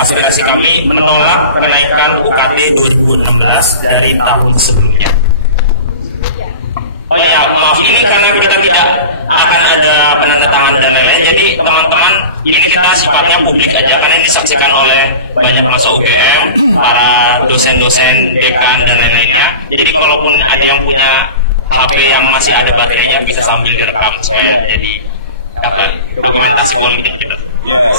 aspirasi kami menolak kenaikan UKT 2016 dari tahun sebelumnya. Oh ya, maaf, ini karena kita tidak akan ada penandatangan dan lain-lain, jadi teman-teman, ini kita sifatnya publik aja, karena ini disaksikan oleh banyak mahasiswa UGM, para dosen-dosen, dekan, dan lain-lainnya. Jadi kalaupun ada yang punya HP yang masih ada baterainya, bisa sambil direkam supaya jadi dokumentasi politik gitu.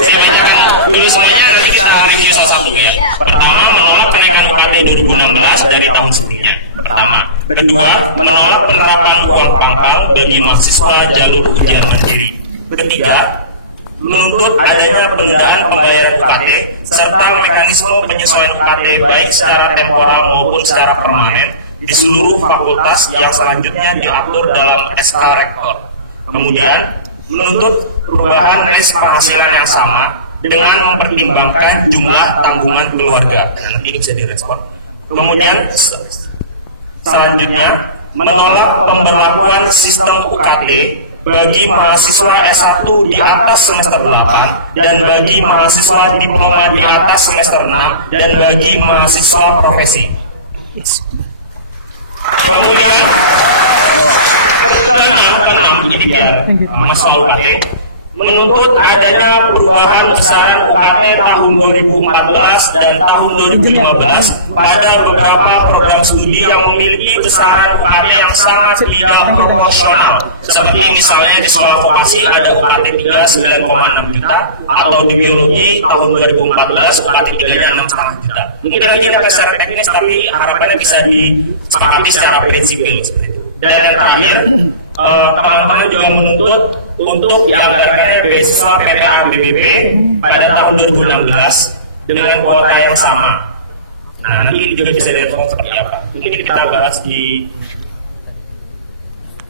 Saya bacakan dulu semuanya, nanti kita review satu-satu ya. Pertama, menolak kenaikan UKT 2016 dari tahun sebelumnya. Pertama. Kedua, menolak penerapan uang pangkal bagi mahasiswa jalur ujian mandiri. Ketiga, menuntut adanya penundaan pembayaran UKT serta mekanisme penyesuaian UKT baik secara temporal maupun secara permanen di seluruh fakultas yang selanjutnya diatur dalam SK Rektor. Kemudian, menuntut perubahan res penghasilan yang sama dengan mempertimbangkan jumlah tanggungan keluarga. Nanti bisa direspon. Kemudian, selanjutnya, menolak pemberlakuan sistem UKT bagi mahasiswa S1 di atas semester 8 dan bagi mahasiswa diploma di atas semester 6 dan bagi mahasiswa profesi. Kemudian, ke-6, ini dia masalah UKT, menuntut adanya perubahan besaran UKT tahun 2014 dan tahun 2015 pada beberapa program studi yang memiliki besaran UKT yang sangat tidak proporsional. Seperti misalnya di sekolah vokasi ada UKT 3 9,6 juta, atau di biologi tahun 2014 UKT 3-nya 6,5 juta. Mungkin kita akan secara teknis, tapi harapannya bisa disepakati secara prinsipil seperti itu. Dan yang terakhir, teman-teman juga menuntut untuk dianggarkannya beasiswa PTA BBB pada tahun 2016 dengan kuota yang sama. Nah, nanti ini juga bisa direspon seperti apa. Mungkin kita bahas di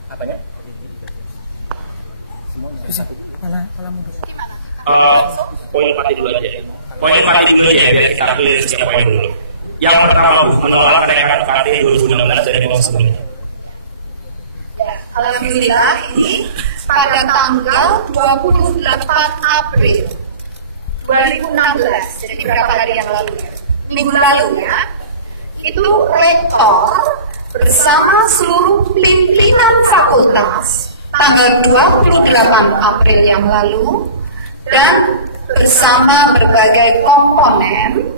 apa ya? Poin partai dulu aja. Poin partai dulu ya, biar kita pilih setiap poin dulu. Yang pertama, menolak kenaikan UKT 2016 dari tahun sebelumnya. Alhamdulillah, ini pada tanggal 28 April 2016, jadi beberapa hari yang lalu, minggu lalu ya, itu rektor bersama seluruh pimpinan fakultas tanggal 28 April yang lalu dan bersama berbagai komponen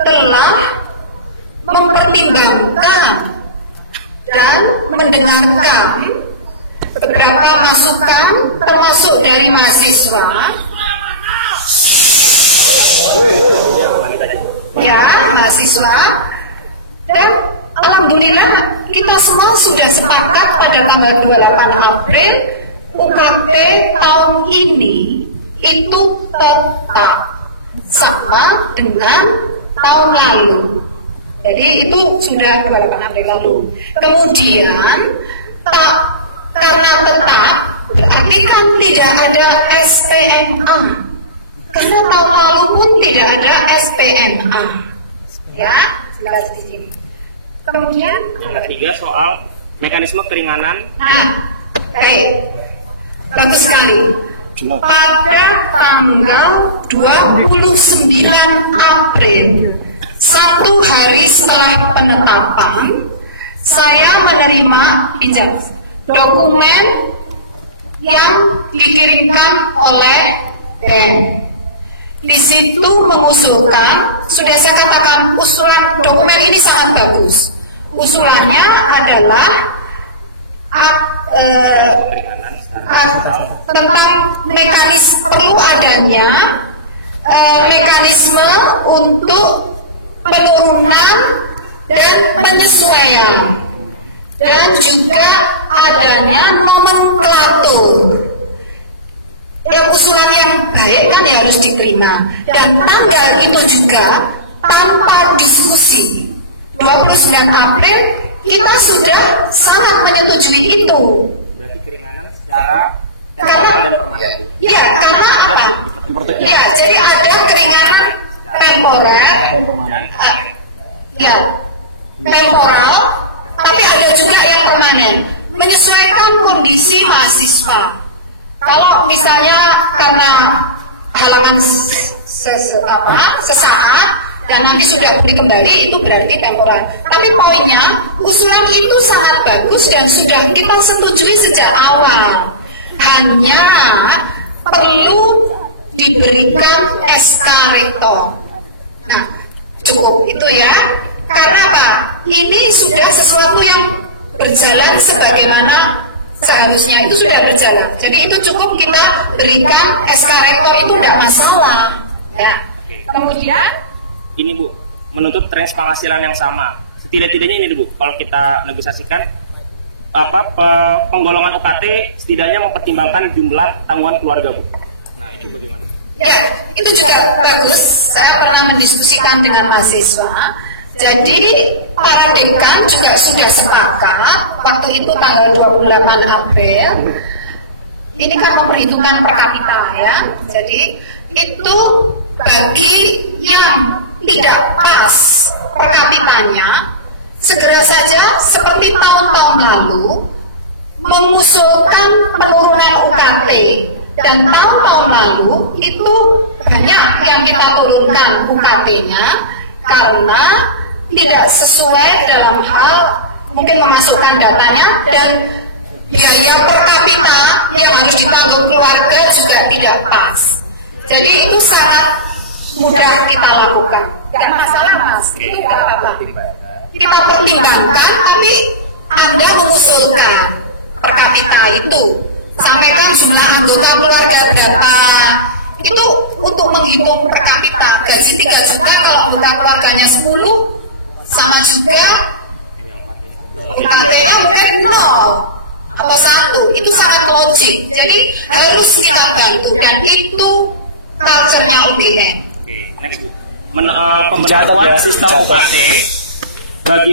telah mempertimbangkan dan mendengarkan beberapa masukan termasuk dari mahasiswa dan alhamdulillah kita semua sudah sepakat pada tanggal 28 April UKT tahun ini itu tetap sama dengan tahun lalu. Jadi itu sudah 28 April lalu. Kemudian karena tetap berarti kan tidak ada SPNA. Karena tahun lalu pun tidak ada SPNA. Ya, jelas di sini. Kemudian yang ketiga soal mekanisme keringanan. Nah, baik. Bagus sekali. Pada tanggal 29 April, satu hari setelah penetapan, saya menerima dokumen yang dikirimkan oleh DEN. Di situ mengusulkan, sudah saya katakan usulan dokumen ini sangat bagus. Usulannya adalah tentang perlu adanya mekanisme untuk penurunan dan penyesuaian dan juga adanya nomenklatur. Yang usulan yang baik kan ya harus diterima, dan tanggal itu juga tanpa diskusi 29 April kita sudah sangat menyetujui itu. Karena apa? Ya, jadi ada keringanan temporer, temporal, tapi ada juga yang permanen, menyesuaikan kondisi mahasiswa. Kalau misalnya karena halangan sesaat dan nanti sudah pulih kembali, itu berarti temporer. Tapi poinnya, usulan itu sangat bagus dan sudah kita setujui sejak awal. Hanya perlu diberikan SK Rektor. Nah, cukup itu ya. Karena apa? Ini sudah sesuatu yang berjalan sebagaimana seharusnya, itu sudah berjalan. Jadi itu cukup kita berikan SK Rektor, itu tidak masalah. Ya. Kemudian ini Bu, menuntut tren penghasilan yang sama. Tidak-tidaknya ini Bu, kalau kita negosiasikan penggolongan UKT setidaknya mempertimbangkan jumlah tanggungan keluarga Bu. Ya, itu juga bagus. Saya pernah mendiskusikan dengan mahasiswa. Jadi para dekan juga sudah sepakat waktu itu tanggal 28 April. Ini kan memperhitungkan per kapita ya. Jadi itu bagi yang tidak pas per kapitanya, segera saja seperti tahun-tahun lalu mengusulkan penurunan UKT. Dan tahun-tahun lalu itu banyak yang kita turunkan UKT-nya karena tidak sesuai dalam hal mungkin memasukkan datanya dan biaya per kapita yang harus ditanggung keluarga juga tidak pas. Jadi itu sangat mudah kita lakukan. Tidak masalah Mas, itu tidak apa-apa. Kita pertimbangkan, tapi Anda mengusulkan per kapita itu. Sampaikan jumlah anggota keluarga berapa. Itu untuk menghitung per kapita. Gaji 3 juta kalau anggota keluarganya 10, sama juga UKT-nya mungkin 0 atau 1. Itu sangat logik. Jadi harus kita bantu. Dan itu culture-nya UGM. Pemberlakuan sistem UKT bagi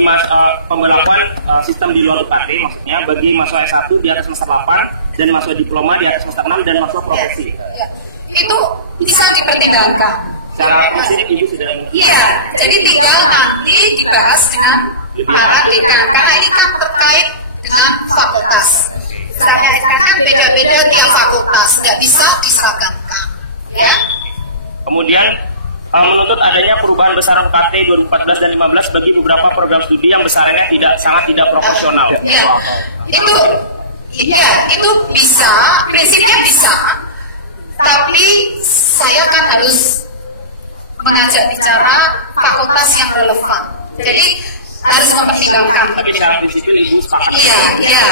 pemberlakuan sistem di luar UKT, maksudnya bagi mahasiswa S1 di atas semester 8 dan mahasiswa diploma di atas semester 6 dan mahasiswa profesi. Ya. Itu bisa dipertimbangkan. Secara positif Ibu sudah. Iya, jadi tinggal nanti dibahas dengan para dekan karena ini kan terkait dengan fakultas. Misalnya kan beda-beda tiap fakultas, tidak bisa diseragamkan. Ya. Kemudian menuntut adanya perubahan besaran UKT 2014 dan 2015 bagi beberapa program studi yang besarannya sangat tidak proporsional. Ya, itu bisa, prinsipnya bisa, tapi saya kan harus mengajak bicara fakultas yang relevan. Jadi harus mempertimbangkan. Tapi secara prinsip Ibu sepakat. Iya,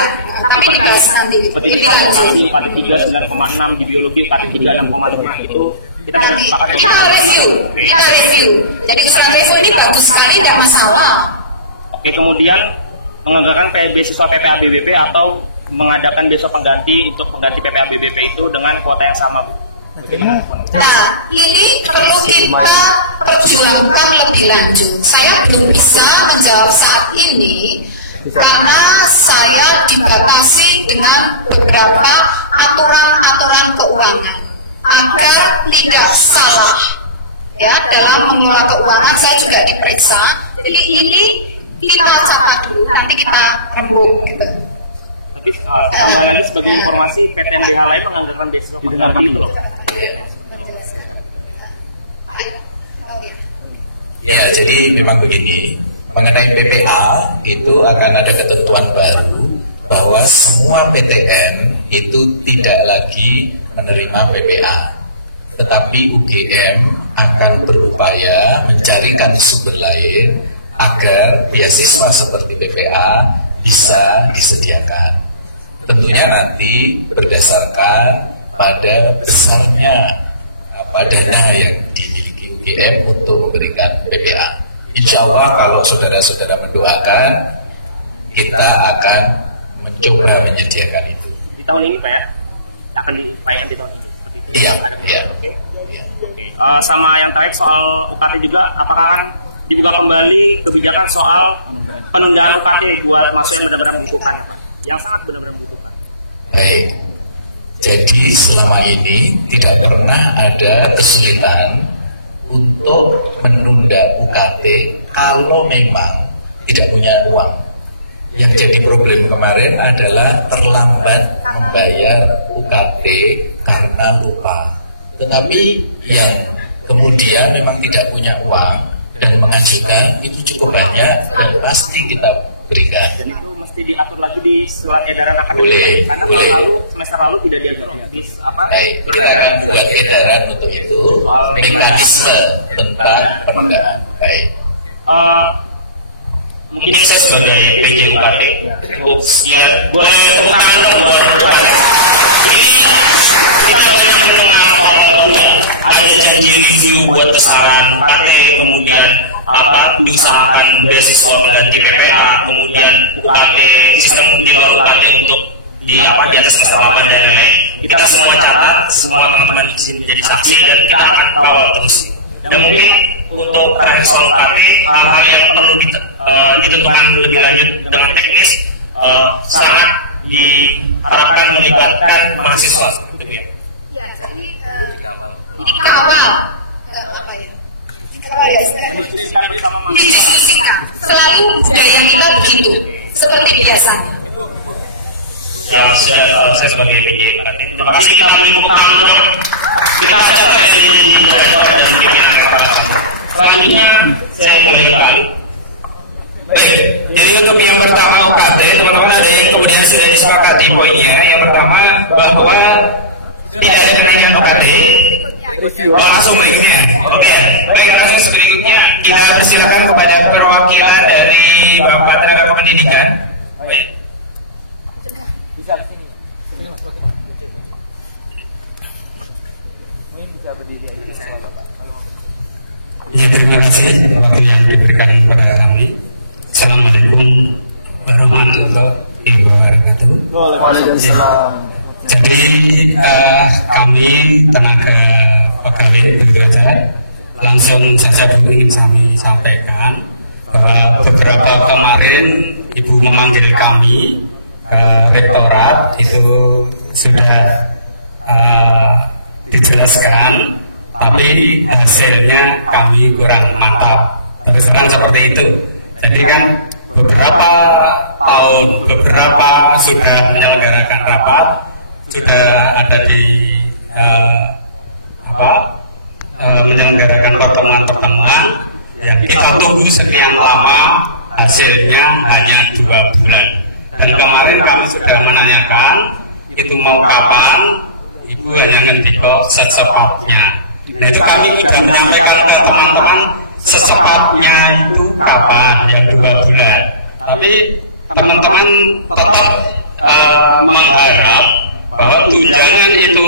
tapi dibahas nanti, lebih lanjut. Pada 3,9,6 di biologi, pada 3,6,5 itu Nanti kita review. Jadi usulan review ini bagus sekali, tidak masalah. Oke, kemudian menganggarkan beasiswa PPA BBB atau mengadakan beasiswa pengganti untuk mengganti PPA BBB itu dengan kuota yang sama, Bu. Nah, ini perlu kita perjuangkan lebih lanjut. Saya belum bisa menjawab saat ini karena saya dibatasi dengan beberapa aturan-aturan keuangan agar tidak salah ya dalam mengelola keuangan. Saya juga diperiksa. Jadi ini kita catat dulu, nanti kita rembuk gitu. Sebagai informasi, PT Halai menganggarkan beasiswa pengganti itu loh. Ya, jadi memang begini, mengenai PPA itu akan ada ketentuan baru bahwa semua PTN itu tidak lagi menerima PPA, tetapi UGM akan berupaya mencarikan sumber lain agar beasiswa seperti PPA bisa disediakan. Tentunya nanti berdasarkan pada besarnya dana yang dimiliki UGM untuk memberikan PPA. Insya Allah kalau saudara-saudara mendoakan, kita akan mencoba menyediakan itu. Di tahun ini Pak ya? Akan dipakai di tahun ini? Iya. Sama yang terakhir soal UKT juga, apakah juga kembali berbicara soal penundaan UKT buat mahasiswa yang terdapat butuhan yang sangat benar-benar butuhan. Baik. Jadi selama ini tidak pernah ada kesulitan untuk menunda UKT kalau memang tidak punya uang. Yang jadi problem kemarin adalah terlambat membayar UKT karena lupa. Tetapi yang kemudian memang tidak punya uang dan mengajukan, itu cukup banyak dan pasti kita berikan. Dan itu mesti diatur lagi di surat edaran akademik. Boleh, karena boleh. Semester lalu tidak diatur. Baik, kita akan buat edaran untuk itu, mekanisme tentang penundaan. Baik. Mungkin saya sebagai PJ UKT ingat, boleh tepuk tangan dong buat UKT. Ini kita banyak mendengar ngomong-ngomong ada janji review buat besaran UKT, kemudian diusahakan beasiswa mengganti PPA, kemudian UKT sistem multiple UKT untuk di atas semester 8 dan lain-lain. Kita semua catat, semua teman-teman di sini jadi saksi dan kita akan kawal terus. Dan mungkin untuk terakhir soal UKT, hal-hal yang perlu ditentukan lebih lanjut dengan teknis sangat diharapkan melibatkan mahasiswa. Itu ya. Ya, jadi dikawal, dikawal ya istilahnya. Didiskusikan. Selalu budaya kita begitu, seperti biasanya. Yang sudah saya sebagai PJ UKT. Terima kasih, kita beri tepuk tangan dong. Kita catat ya di rektor dan pimpinan rektorat. Selanjutnya saya kembalikan. Baik, jadi untuk yang pertama UKT, teman-teman ada yang kemudian sudah disepakati poinnya. Yang pertama bahwa tidak ada kenaikan UKT. Langsung berikutnya. Oke, baik, langsung berikutnya kita persilakan kepada perwakilan dari Bapak Tenaga Kependidikan. Baik. Bisa ke sini. Mungkin bisa berdiri aja Bapak kalau mau. Ya, terima kasih waktu yang diberikan kepada kami. Assalamualaikum warahmatullahi wabarakatuh. Waalaikumsalam. Jadi kami tenaga pegawai negeri Derajat langsung saja ingin kami sampaikan bahwa beberapa kemarin Ibu memanggil kami ke rektorat itu sudah dijelaskan, tapi hasilnya kami kurang mantap. Terus terang seperti itu. Jadi kan beberapa tahun, sudah menyelenggarakan rapat, sudah ada di menyelenggarakan pertemuan-pertemuan yang kita tunggu sekian lama, hasilnya hanya 2 bulan. Dan kemarin kami sudah menanyakan itu mau kapan, Ibu hanya ngendiko secepatnya. Nah itu kami sudah menyampaikan ke teman-teman secepatnya itu kapan, yang 2 bulan. Tapi teman-teman tetap mengharap bahwa tunjangan itu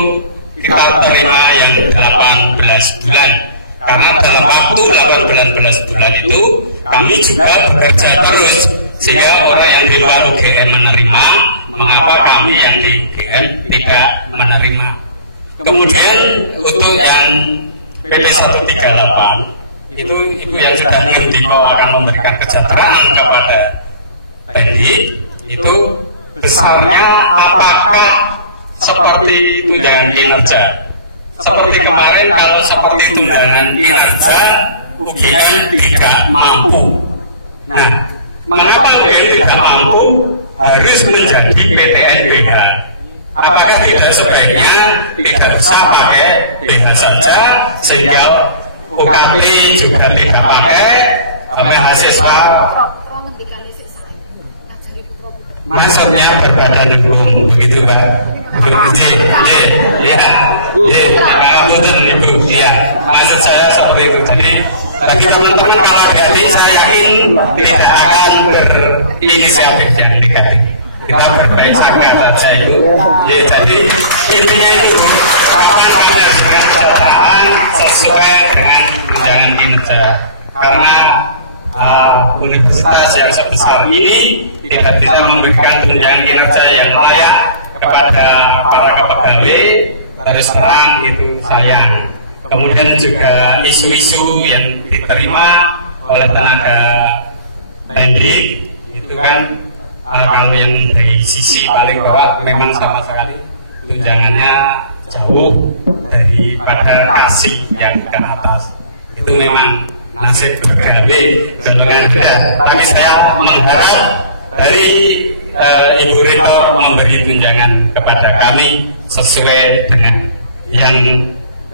kita terima yang 18 bulan. Karena dalam waktu 18 bulan itu kami juga bekerja terus. Sehingga orang yang di luar UGM menerima, mengapa kami yang di UGM tidak menerima. Kemudian untuk yang PP 138 itu Ibu yang sudah ngendiko akan memberikan kesejahteraan kepada pendidik, itu besarnya apakah seperti tunjangan kinerja. Seperti kemarin kalau seperti tunjangan kinerja UGM tidak mampu. Nah, mengapa UGM tidak mampu harus menjadi PTNBH? Apakah tidak sebaiknya tidak bisa pakai BH saja sehingga UKT juga tidak pakai, mahasiswa maksudnya berbadan hukum begitu Pak? Iya, maksud saya seperti itu. Jadi bagi teman-teman kalau adik saya yakin tidak akan berinisiatif yang negatif. Kita berbaik sangka saja itu. Ya, jadi intinya itu Bu, kapan kami harus berikan kesejahteraan sesuai dengan tunjangan kinerja. Karena universitas yang sebesar ini tidak bisa memberikan tunjangan kinerja yang layak kepada para kepegawai, terus terang itu sayang. Kemudian juga isu-isu yang diterima oleh tenaga pendidik itu kan kalau yang dari sisi paling bawah memang sama sekali tunjangannya jauh daripada kasih yang ke atas. Itu memang nasib pegawai golongan rendah. Tapi saya mengharap dari Ibu Rektor memberi tunjangan kepada kami sesuai dengan yang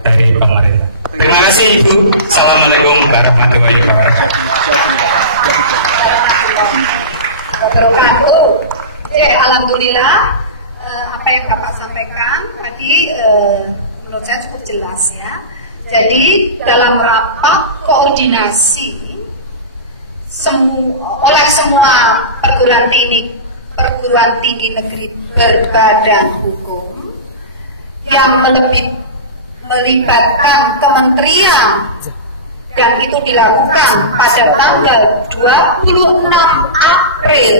dari pemerintah. Terima kasih Ibu. Assalamualaikum warahmatullahi wabarakatuh. Wabarakatuh. Alhamdulillah apa yang Bapak sampaikan tadi menurut saya cukup jelas ya. Jadi dalam rapat koordinasi oleh semua perguruan tinggi negeri berbadan hukum yang melibatkan kementerian, dan itu dilakukan pada tanggal 26 April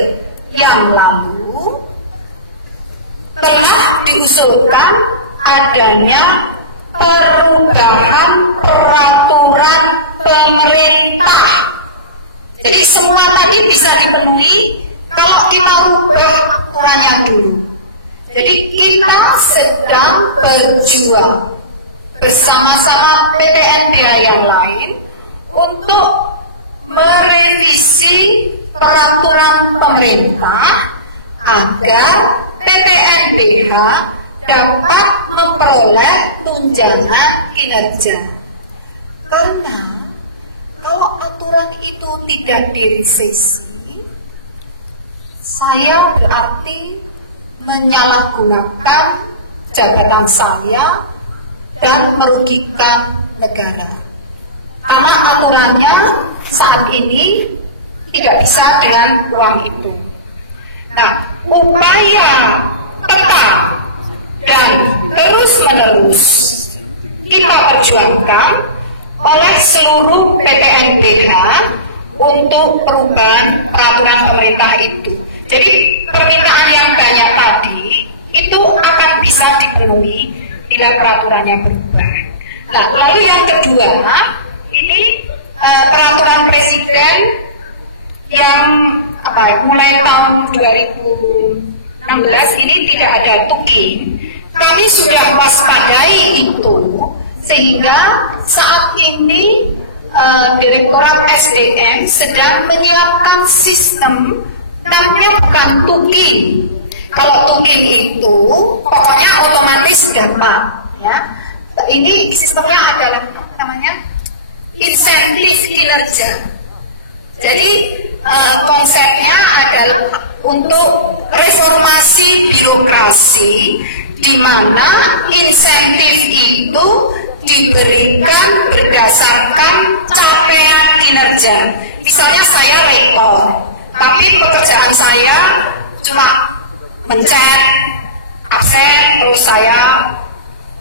yang lalu, telah diusulkan adanya perubahan peraturan pemerintah. Jadi semua tadi bisa dipenuhi kalau kita rubah aturannya dulu. Jadi kita sedang berjuang bersama-sama PTNBH yang lain untuk merevisi peraturan pemerintah agar PTNBH dapat memperoleh tunjangan kinerja. Karena kalau aturan itu tidak direvisi, saya berarti menyalahgunakan jabatan saya dan merugikan negara. Karena aturannya saat ini tidak bisa dengan uang itu. Nah, upaya tetap dan terus-menerus kita perjuangkan oleh seluruh PTNBH untuk perubahan peraturan pemerintah itu. Jadi permintaan yang banyak tadi itu akan bisa dipenuhi bila peraturannya berubah. Nah, lalu yang kedua, ini peraturan presiden yang mulai tahun 2016 ini tidak ada tukin. Kami sudah waspadai itu, sehingga saat ini Direktorat SDM sedang menyiapkan sistem, namanya bukan tukin. Kalau tukin itu pokoknya otomatis gampang, ya. Ini sistemnya adalah namanya insentif kinerja. Jadi konsepnya adalah untuk reformasi birokrasi, di mana insentif itu diberikan berdasarkan capaian kinerja. Misalnya saya rektor, tapi pekerjaan saya cuma mencet, absen, terus saya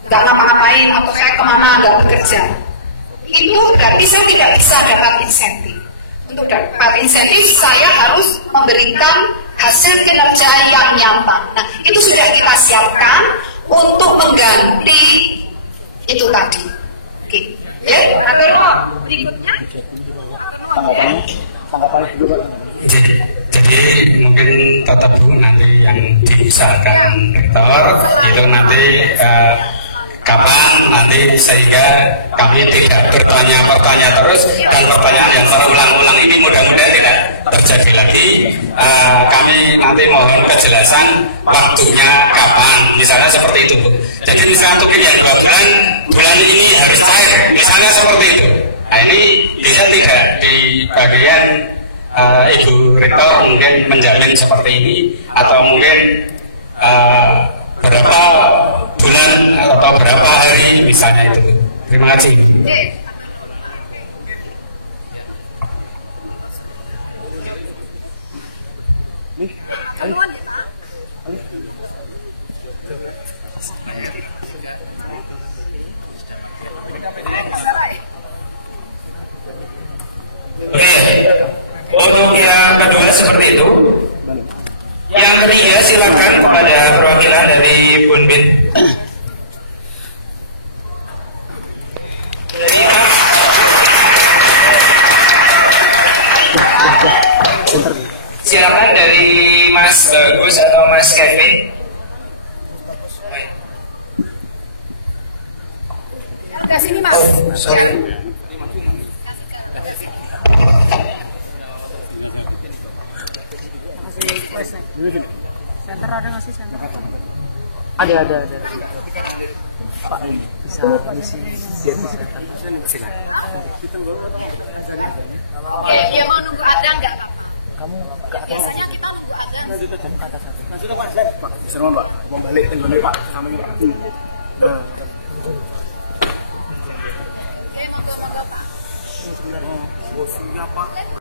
nggak ngapa-ngapain, atau saya kemana nggak bekerja. Itu berarti saya tidak bisa dapat insentif. Untuk dapat insentif saya harus memberikan hasil kinerja yang nyata. Nah, itu sudah kita siapkan untuk mengganti itu tadi. Oke. Ya, ada berikutnya. Tanggapannya dulu, Pak. Jadi mungkin tetap dulu nanti yang diusahakan rektor itu nanti kapan nanti, sehingga kami tidak bertanya terus, dan pertanyaan yang terulang-ulang ini mudah-mudahan tidak terjadi lagi. Kami nanti mohon kejelasan waktunya kapan, misalnya seperti itu. Jadi misalnya tukin yang 2 bulan ini harus cair, misalnya seperti itu. Nah, ini bisa tidak di bagian Ibu Rektor mungkin menjamin seperti ini, atau mungkin berapa bulan atau berapa hari misalnya itu. Terima kasih. Untuk yang kedua seperti itu. Yang ketiga silakan kepada perwakilan dari Bunbit. Silakan dari Mas Bagus atau Mas Kevin. Ke sini, Mas. Center ada nggak sih center? Ada. Pak ini bisa misi biar bisa datang. Silakan. Dia mau nunggu ada nggak? Kamu ke atas. Biasanya kita nunggu ada. Kamu ke atas aja. Sudah Pak, Pak. Bisa Pak. Mau balik tenggelam Pak. Sama ini Pak. Nah. Oke, monggo Pak. Oh, siapa?